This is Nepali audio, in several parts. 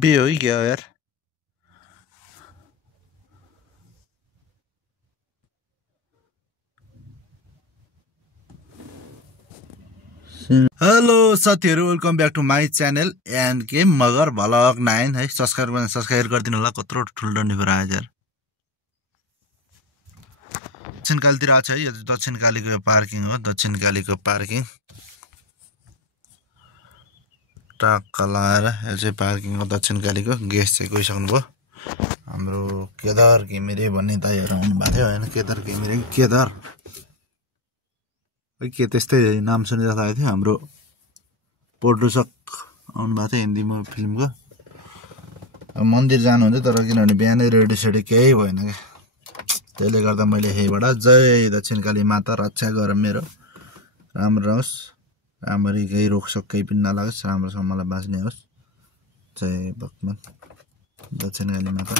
बे हो कि क्या हो यार। हेलो साथीहरू, welcome back to my channel and के मगर भलग 9 है। सब्सक्राइब गरिदिनु होला। कत्रो ठुलो डन्डी भएर आयो यार। दक्षिण कालीतिर आएको छ है। यो दक्षिण कालीको पार्किङ हो। दक्षिण कालीको पार्किङ टक्क लगाएर यो चाहिँ पार्किङ हो दक्षिण कालीको। गेस्ट चाहिँ गइसक्नु भयो। हाम्रो केदार घिमिरे भन्ने दाइहरू आउनुभएको थियो होइन। केदार घिमिरे केदार के त्यस्तै नाम सुनिरहेको लागेको थियो। हाम्रो प्रोड्युसर आउनुभएको थियो हिन्दी फिल्मको। मन्दिर जानुहुन्थ्यो तर किनभने बिहानै रेडी सेडी केही भएन क्या। त्यसले गर्दा मैले यहीबाट जय दक्षिण काली माता रक्षा गर मेरो, राम्रो रहोस्, राम्ररी केही रोकसोक केही पनि नलागोस्, राम्रोसँग मलाई बाँच्ने होस्। जय भगवान दक्षिण काली माता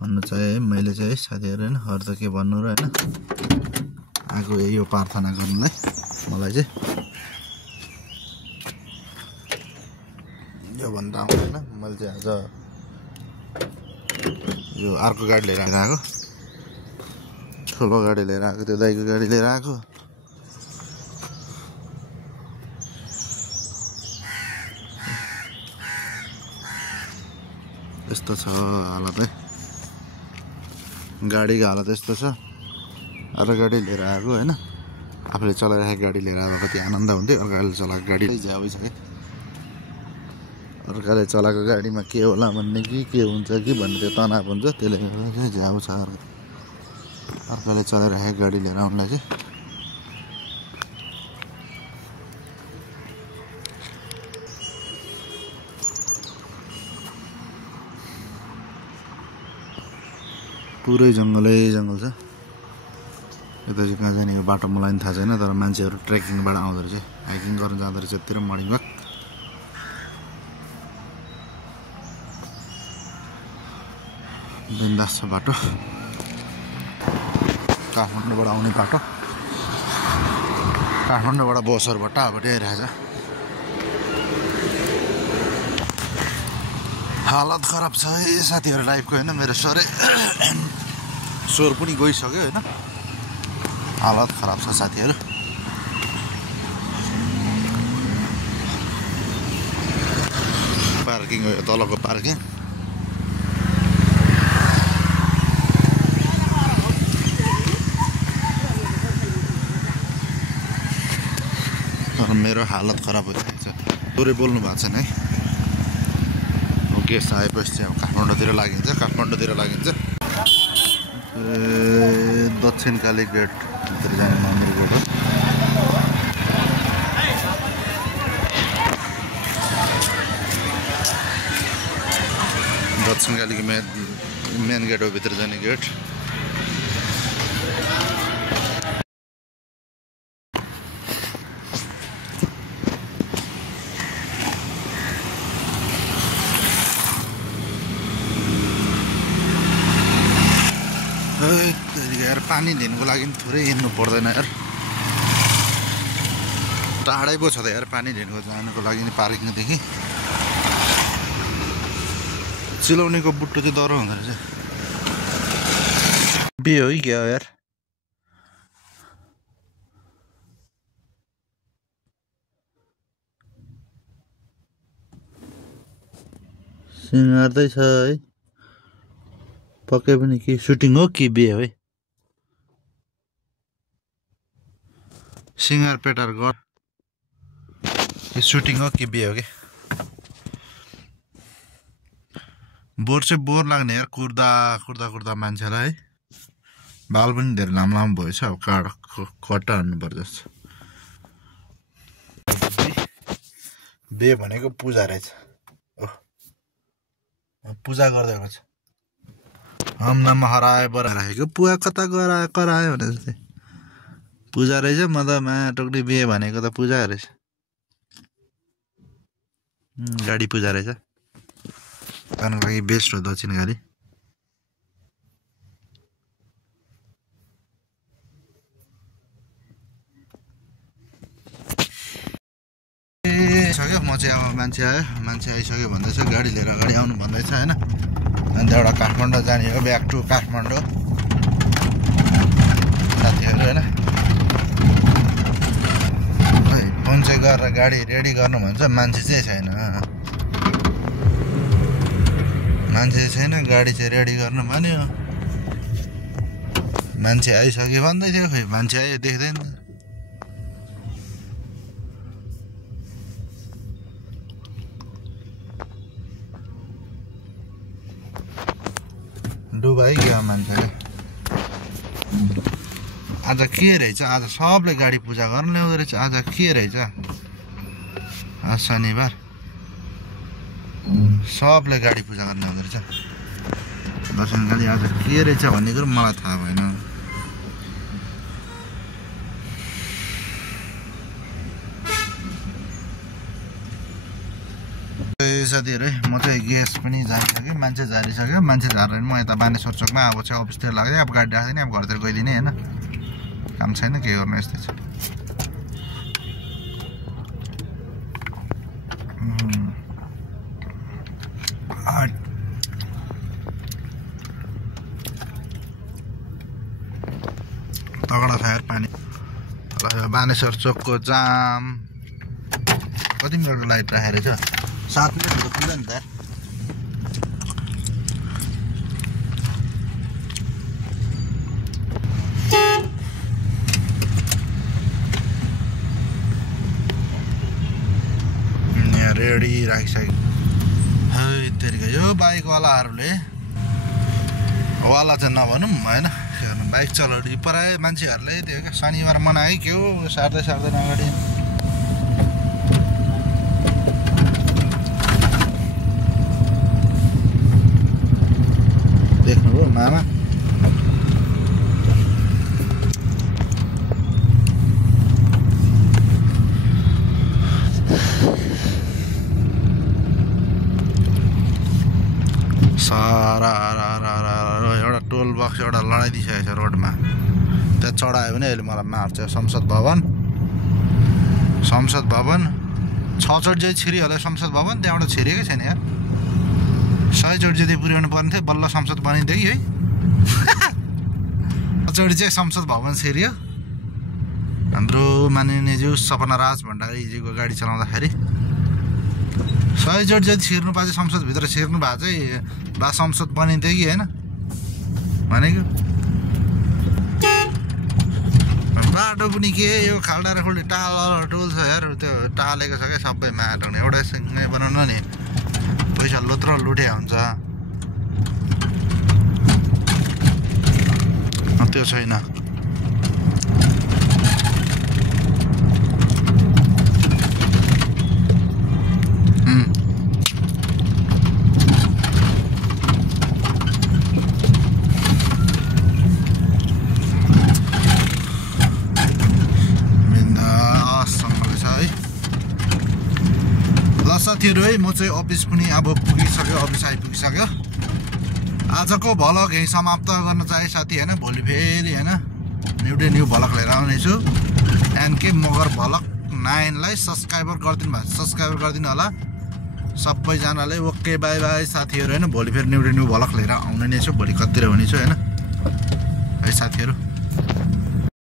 भन्नु चाहिँ है मैले चाहिँ है साथीहरू होइन। अरू त के भन्नु र होइन। आएको यही हो प्रार्थना गर्नुलाई मलाई चाहिँ। यो भन्दा आउँदैन। मैले चाहिँ आज यो अर्को गाडी लिएर आएको, ठुलो गाडी लिएर आएको, त्यो दाइको गाडी लिएर आएको। यस्तो छ हालत है, गाडीको हालत यस्तो छ। अर्को गाडी लिएर आएको होइन। आफूले चलाइरहेको गाडी लिएर आएको कति आनन्द हुन्थ्यो। अर्काले चलाएको गाडी झ्याउ छ कि। अर्काले चलाएको गाडीमा के होला भन्ने कि के हुन्छ कि भन्ने त्यो तनाव हुन्छ। त्यसले गर्दा चाहिँ झ्याउ छ अर्काले चलाइरहेको गाडी लिएर आउनुलाई चाहिँ। पुरै जङ्गलै जङ्गल छ। यता चाहिँ कहाँ जाने बाटो मलाई पनि थाहा छैन। तर मान्छेहरू ट्रेकिङबाट आउँदो रहेछ, हाइकिङ गर्न जाँदो रहेछ यतिर मर्निङ वाक। बिन्दास छ बाटो। काठमाडौँबाट आउने बाटो। काठमाडौँबाट बसरबाट अब आइरहेछ। हालत खराब छ है साथीहरू लाइफको होइन। मेरो स्वर पनि गइसक्यो होइन। हालत खराब छ साथीहरू। पार्किङ हो यो तलको पार्किङ। तर मेरो हालत खराब भइसकेको छ। थोरै बोल्नु भएको छैन है। गेस्ट आएपछि चाहिँ अब काठमाडौँतिर लागिन्छ। दक्षिण काली गेट भित्र जाने मन्दिर गेट हो। दक्षिण कालीको मेन गेट हो, भित्र जाने गेट। यार पानी लिनुको लागि थोरै हिँड्नु पर्दैन यार। टाढै पो छ त यार पानी लिनुको जानुको लागि पार्किङदेखि। चिलाउनेको बुट्टो चाहिँ डह्रो हुँदो रहेछ। बे हो कि क्या हो यार। सिँगार्दै छ है पक्कै पनि। के सुटिङ हो कि बे हो है। सिँगार पेटार गर के सुटिङ हो कि बे हो कि। बोर चाहिँ बोर लाग्ने यार कुर्दा मान्छेलाई है। बाल पनि धेरै लामो भएछ। अब कट्टा हान्नुपर्छ जस्तो। बे भनेको पूजा रहेछ। पूजा गर्दै रहेछ। हम नम हराए राखेको पुवा कता करायो भने जस्तै पूजा रहेछ। म त मा टोक्ने बे भनेको त पूजा रहेछ। गाडी पूजा रहेछ। जानुको लागि बेस्ट हो दक्षिण काली। सक्यो म चाहिँ अब मान्छे आइसक्यो भन्दैछ गाडी लिएर अगाडि आउनु भन्दैछ होइन अन्त एउटा काठमाडौँ जाने हो ब्याक टु काठमाडौँ साथीहरू होइन फोन चाहिँ गरेर गाडी रेडी गर्नु भन्छ मान्छे चाहिँ छैन गाडी चाहिँ रेडी गर्नु भन्यो मान्छे आइसक्यो भन्दै थियो खै मान्छे आयो देख्दैन डुबाइ गयो मान्छे आज के रहेछ आज सबले गाडी पूजा गर्न ल्याउँदो रहेछ आज के रहेछ शनिबार सबले गाडी पूजा गर्न ल्याउँदो रहेछ दर्शनकाली आज के रहेछ भन्ने कुरो मलाई थाहा भएन साथीहरू म चाहिँ ग्यास पनि झारिसकेँ मान्छे झारिसक्यो मान्छे झारेर म यता बानेश्वर चोकमा अब चाहिँ अफिसतिर लाग्दै अब गाडी राख्दैन अब घरतिर गइदिने होइन काम छैन के गर्नु यस्तै छ तगडा छ यार पानी बानेश्वर चोकको जाम कति मिनटको लाइट राखेर छ 7 मिनट त पुग्दैन त यहाँ रेडी राखिसक्यो है तेरिका यो बाइकवालाहरूले वाला चाहिँ नभनौँ होइन बाइक चलाउने प्रायः मान्छेहरूले त्यो क्या शनिबार मनायो के हो सार्दैन अगाडि देख्नुभयो मामा सारा एउटा टोल बक्स एउटा लडाइदिइसकेको छ रोडमा त्यहाँ चढायो भने अहिले मलाई मार्छ संसद भवन 6 चोटि चाहिँ छिरिहाल्यो संसद भवन त्यहाँबाट छिरेकै छैन यार 100 चोटि जति पुर्याउनु पर्ने थियो बल्ल संसद बनिदियो कि है 6 चोटि चाहिँ संसद भवन छिर्यो हाम्रो माननीयज्यू सपनाराज भण्डारीजीको गाडी चलाउँदाखेरि 100 चोटि जति छिर्नु पाएछ संसदभित्र छिर्नु भए चाहिँ बा संसद बनिन्थ्यो कि होइन भनेको बाटो पनि के यो खाल्डा र खुल्डी टाल टोल छ यार त्यो टालेको छ क्या सबै माटो एउटै सँगै बनाउनु नि पैसा लुत्र लुटे हुन्छ त्यो छैन साथीहरू है म चाहिँ अफिस पनि अब पुगिसक्यो अफिस आइपुगिसक्यो आजको भ्लग यही समाप्त गर्न चाहे साथी होइन भोलि फेरि होइन न्यू भ्लग लिएर आउनेछु एनके मगर भ्लग 9 लाई सब्सक्राइबर गरिदिनु होला सबैजनाले ओके बाई बाई साथीहरू होइन भोलि फेरि न्यू भ्लग लिएर आउने नै छु भोलि कतिर हुनेछु होइन है साथीहरू